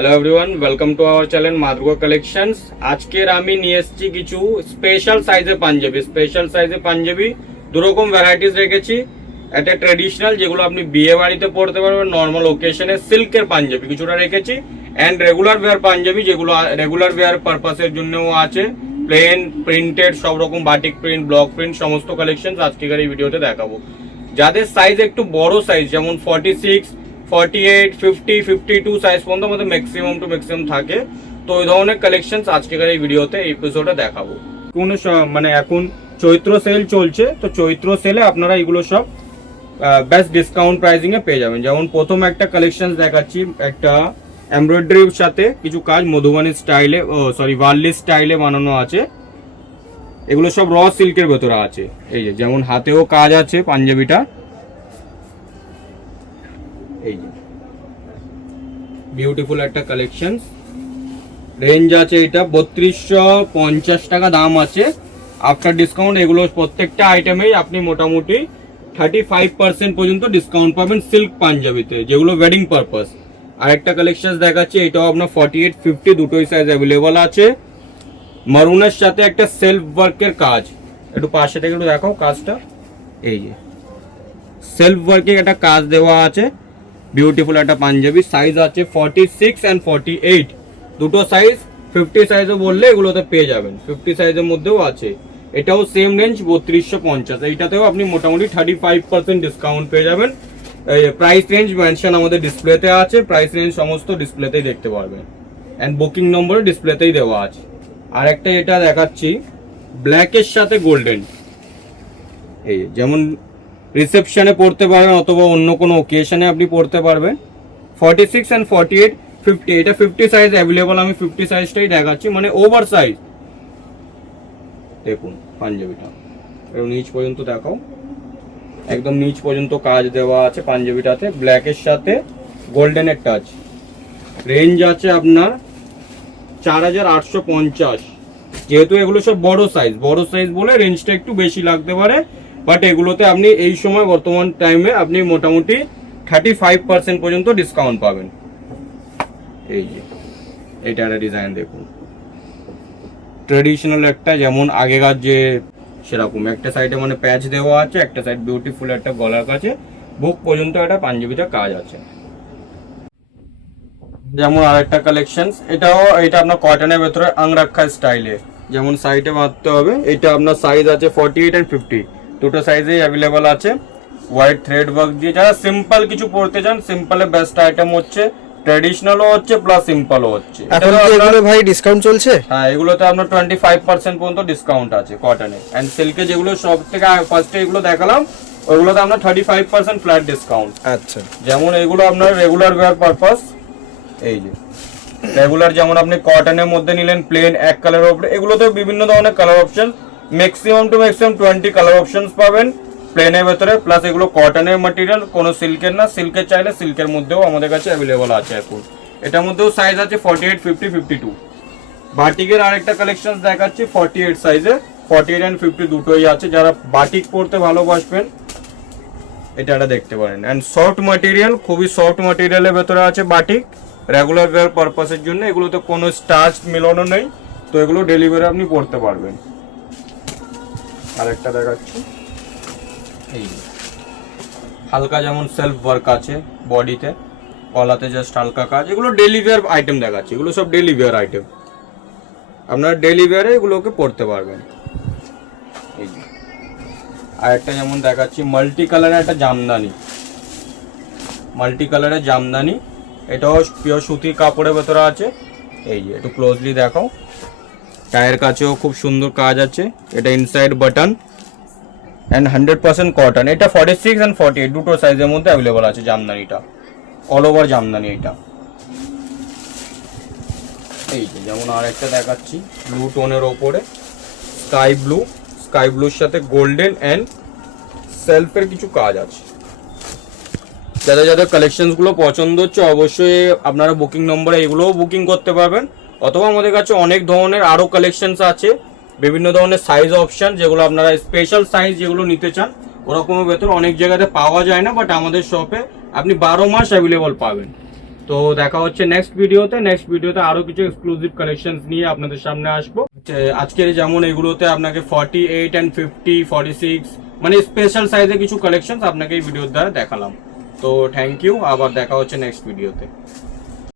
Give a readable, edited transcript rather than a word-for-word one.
Hello everyone, welcome to our channel মাদুর্গ collections. আজকের আমি নিয়ে এসেছি কিছু স্পেশাল সাইজে পাঞ্জাবি দুরকম ভ্যারাইটিস রেখেছি। একটা ট্রেডিশনাল যেগুলো আপনি বিয়ে বাড়িতে পরতে পারবেন, নর্মাল ওকেশনে সিল্কের পাঞ্জাবি কিছুটা রেখেছি, অ্যান্ড রেগুলার ওয়্যার পাঞ্জাবি যেগুলো রেগুলার ওয়্যার পারপাসের জন্যও আছে। প্লেন, প্রিন্টেড, সব রকম বাটিক প্রিন্ট, ব্লক প্রিন্ট সমস্ত কালেকশন আজকের এই ভিডিওতে দেখাবো। যাদের সাইজ একটু বড় সাইজ, যেমন 46, 48, 50, 52 সাইজ পর্যন্ত আমাদের ম্যাক্সিমাম টু ম্যাক্সিমাম থাকে। তো ওই ধরনের কালেকশন আজকের এই ভিডিওতে এই এপিসোডে দেখাবো। কোন মানে এখন চৈত্র সেল চলছে, তো চৈত্র সেলে আপনারা এগুলো সব বেস্ট ডিসকাউন্ট প্রাইসিং এ পেয়ে যাবেন। যেমন প্রথম একটা কালেকশন দেখাচ্ছি, একটা এমব্রয়ডারির সাথে কিছু কাজ মধুবানী স্টাইলে, ওয়ার্লি স্টাইলে বানানো আছে। এগুলো সব র সিল্কের ভেতরে আছে। এই যে যেমন হাতেও কাজ আছে পাঞ্জাবিটা, এই যে বিউটিফুল একটা কালেকশন। রেঞ্জ আছে এটা 3250 টাকা দাম আছে আফটার ডিসকাউন্ট। এগুলো প্রত্যেকটা আইটেমেই আপনি মোটামুটি 35% পর্যন্ত ডিসকাউন্ট পাবেন সিল্ক পাঞ্জাবিতে, যেগুলো ওয়েডিং পারপাস। আর একটা কালেকশন দেখাচ্ছি, এটাও আপনার 48, 50 দুটোই সাইজ অ্যাভেলেবল আছে। মারুনের সাথে একটা সেলফ ওয়ার্কের কাজ, একটু পাশে থেকে একটু দেখাও কাজটা। এই যে সেলফ ওয়ার্কের একটা কাজ দেওয়া আছে, বিউটিফুল একটা পাঞ্জাবি। সাইজ আছে 46 অ্যান্ড 48 দুটো সাইজ। 50 সাইজও বললে এগুলোতে পেয়ে যাবেন, 50 সাইজের মধ্যেও আছে। এটাও সেম রেঞ্জ 3250। এইটাতেও আপনি মোটামুটি 35% ডিসকাউন্ট পেয়ে যাবেন। প্রাইস রেঞ্জ মেনশন আমাদের ডিসপ্লেতে আছে, প্রাইস রেঞ্জ সমস্ত ডিসপ্লেতেই দেখতে পারবেন, অ্যান্ড বুকিং নম্বর ডিসপ্লেতেই দেওয়া আছে। আর একটা এটা দেখাচ্ছি ব্ল্যাকের সাথে গোল্ডেন, এই যেমন রিসেপশনে পড়তে পারবেন অথবা অন্য কোনো ওকেশনে আপনি পড়তে পারবেন। 46 অ্যান্ড 48, 50, এটা 50 সাইজ অ্যাভেলেবল। আমি 50 সাইজটাই দেখাচ্ছি, মানে ওভার সাইজ। দেখুন পাঞ্জাবিটা এরকম নিচ পর্যন্ত দেখাও, একদম নিচ পর্যন্ত কাজ দেওয়া আছে পাঞ্জাবিটাতে, ব্ল্যাকের সাথে গোল্ডেনের টাচ। রেঞ্জ আছে আপনার 4850। যেহেতু এগুলো সব বড় সাইজ বলে রেঞ্জটা একটু বেশি লাগতে পারে, বাট এগুলোতে আপনি এই সময় বর্তমান টাইমে আপনি মোটামুটি 35% পর্যন্ত ডিসকাউন্ট পাবেন। এই যে এটা একটা ডিজাইন দেখুন, ট্রেডিশনাল একটা, যেমন আগেকার যে সেরকম একটা সাইডে মানে প্যাচ দেওয়া আছে, একটা সাইড বিউটিফুল একটা গলার কাছে বুক পর্যন্ত একটা পাঞ্জাবিতে কাজ আছে। যেমন আরেকটা কালেকশন, এটা আপনার কটনের ভেতরে আংরাক্ষা স্টাইলে, যেমন সাইডে মারতে হবে। এটা আপনার সাইজ আছে 48 অ্যান্ড 50 দুটো সাইজেই অ্যাভেলেবল আছে। হোয়াইট থ্রেড ওয়ার্ক দিয়ে যারা সিম্পল কিছু পড়তে চান, সিম্পলের বেস্ট আইটেম হচ্ছে, ট্র্যাডিশনালও হচ্ছে প্লাস সিম্পলও হচ্ছে। এখন কি এগুলো ভাই ডিসকাউন্ট চলছে? হ্যাঁ, এগুলোতে আপনার 25% পর্যন্ত ডিসকাউন্ট আছে কটনে। এন্ড সিল্কে যেগুলো সব থেকে ফার্স্টে এগুলো দেখালাম, ওইগুলোতে আপনার 35% ফ্ল্যাট ডিসকাউন্ট। আচ্ছা, যেমন এগুলো আপনার রেগুলার ওয়্যার পারপাস, এই যে রেগুলার যেমন আপনি কটনের মধ্যে নিলেন প্লেন এক কালারের উপরে, এগুলোতে বিভিন্ন ধরনের colour option, maximum to maximum 20 colour options পাবেন প্লেনের ভেতরে। প্লাস এগুলো কটনের ম্যাটেরিয়াল, কোনো সিল্কের না। সিল্কের চাইলে সিল্কের মধ্যেও আমাদের কাছে অ্যাভেলেবল আছে এখন। এটার মধ্যেও সাইজ আছে 48, 50, 52। বাটিকের আরেকটা কালেকশন দেখাচ্ছি 48 সাইজে, 48 অ্যান্ড 50 দুটোই আছে। যারা বাটিক পরতে ভালোবাসবেন এটা দেখতে পারেন। অ্যান্ড সফট ম্যাটেরিয়াল, খুবই সফট ম্যাটেরিয়ালের ভেতরে আছে বাটিক, রেগুলার ওয়্যার পারপাসের জন্য। এগুলোতে কোনো স্টার্চ মিলানো নেই, তো এগুলো ডেলিভারি আপনি পড়তে পারবেন। আরেকটা দেখাচ্ছি, এই হালকা যেমন সেলফ ওয়ার্ক আছে বডিতে, গলাতে জাস্ট হালকা কাজ। এগুলো ডেলি ওয়্যার আইটেম দেখাচ্ছি, এগুলো সব ডেলি ওয়্যার আইটেম, আপনারা ডেলি ওয়্যারে এগুলোকে পড়তে পারবেন। এই যে আরেকটা যেমন দেখাচ্ছি মাল্টি কালারের একটা জামদানি, এটাও পিওর সুতির কাপড়ের ভেতরে আছে। এই যে একটু ক্লোজলি দেখাও, টায়ের কাছেও খুব সুন্দর কাজ আছে। এটা ইনসাইড বাটন অ্যান্ড 100% কটন। এটা 46 অ্যান্ড 48 দুটো সাইজের মধ্যে অ্যাভেলেবল আছে জামদানিটা, অল ওভার জামদানি এটা। এই যে যেমন আরেকটা দেখাচ্ছি ব্লু টোনের ওপরে স্কাই ব্লুর সাথে গোল্ডেন অ্যান্ড সেলফের কিছু কাজ আছে। যাদের কালেকশনসগুলো পছন্দ হচ্ছে অবশ্যই আপনারা বুকিং নম্বরে এগুলোও বুকিং করতে পারবেন, অথবা আমাদের কাছে অনেক ধরনের আরও কালেকশনস আছে, বিভিন্ন ধরনের সাইজ অপশন, যেগুলো আপনারা স্পেশাল সাইজ যেগুলো নিতে চান ওরকমের ভেতরে অনেক জায়গাতে পাওয়া যায় না, বাট আমাদের শপে আপনি 12 মাস অ্যাভেলেবল পাবেন। তো দেখা হচ্ছে নেক্সট ভিডিওতে আরো কিছু এক্সক্লুসিভ কালেকশনস নিয়ে আপনাদের সামনে আসবো। আজকের যেমন এগুলোতে আপনাকে 48 and 50, 46 মানে স্পেশাল সাইজে কিছু কালেকশনস আপনাকে এই ভিডিওর দ্বারা দেখালাম। তো থ্যাংক ইউ, আবার দেখা হচ্ছে নেক্সট ভিডিওতে।